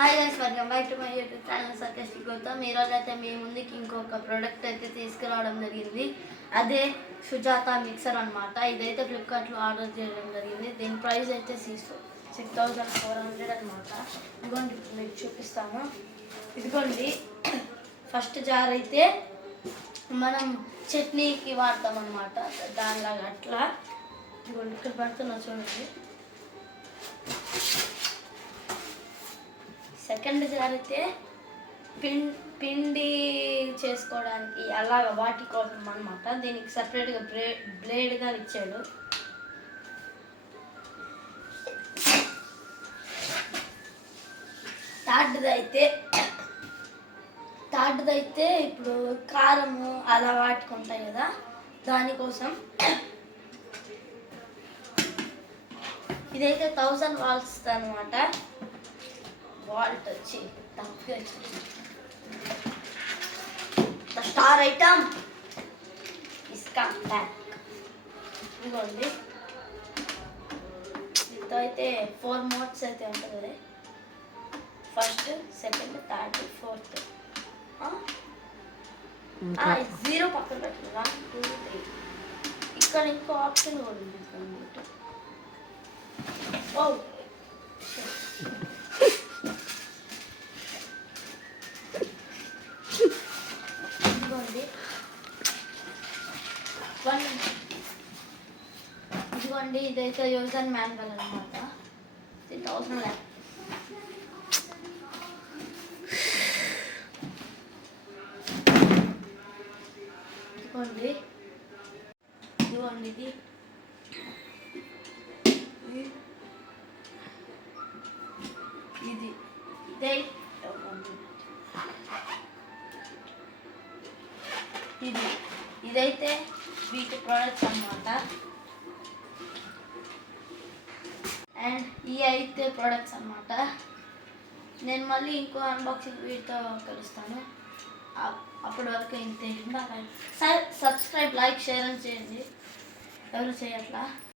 Hi guys, welcome back to my YouTube channel sarcastic Gautam. ఈరోజు అయితే మీ ముందుకి ఇంకొక ప్రోడక్ట్ అయితే తీసుకురావడం జరిగింది. అదే సుజాత మిక్సర్ అనమాట. ఇదైతే ఫ్లిప్కార్ట్లో ఆర్డర్ చేయడం జరిగింది. దీని ప్రైస్ అయితే 6400 అనమాట. ఇదిగోండి, మీకు చూపిస్తాను. ఇదిగోండి, ఫస్ట్ జార్ అయితే మనం చట్నీకి వాడతాం అనమాట. దానిలాగా అట్లా ఇదిగోండి, ఇక్కడ పడుతున్నా చూడండి. సెకండ్ జార్ అయితే పిండి చేసుకోవడానికి అలాగ వాటి కోసం అనమాట. దీనికి సపరేట్గా బ్లేడ్గా ఇచ్చాడు. థర్డ్ది అయితే ఇప్పుడు కారము అలా వాటికి ఉంటాయి కదా, దానికోసం. ఇదైతే 1000 వాట్స్ అనమాట. వాల్ట్ వచ్చి తక్కువ స్టార్ ఐటమ్ ఇస్కా ప్యాక్. ఇదిగోండి, దీంతో అయితే 4 మోడ్స్ అయితే ఉంటుంది. First, second, third, fourth. 0 పక్కన పెట్టండి. 1 2 3. ఇక్కడ ఇంకో ఆప్షన్ కూడా ఉంది. ఓ ఇదిగోండి, ఇదైతే యూజర్ మాన్యువల్ అనమాట. దీంతో అవసరం లేదు. ఇదిగోండి, ఇది ఇదైతే వీటి ప్రోడక్ట్స్ అనమాట. అండ్ ఇవి అయితే ప్రోడక్ట్స్ అనమాట. నేను మళ్ళీ ఇంకో అన్బాక్సింగ్ వీడియోతో కలుస్తాను. అప్పటి వరకు ఇంతే. సబ్స్క్రైబ్, లైక్, షేర్ అని చేయండి. ఎవరు చేయట్లా.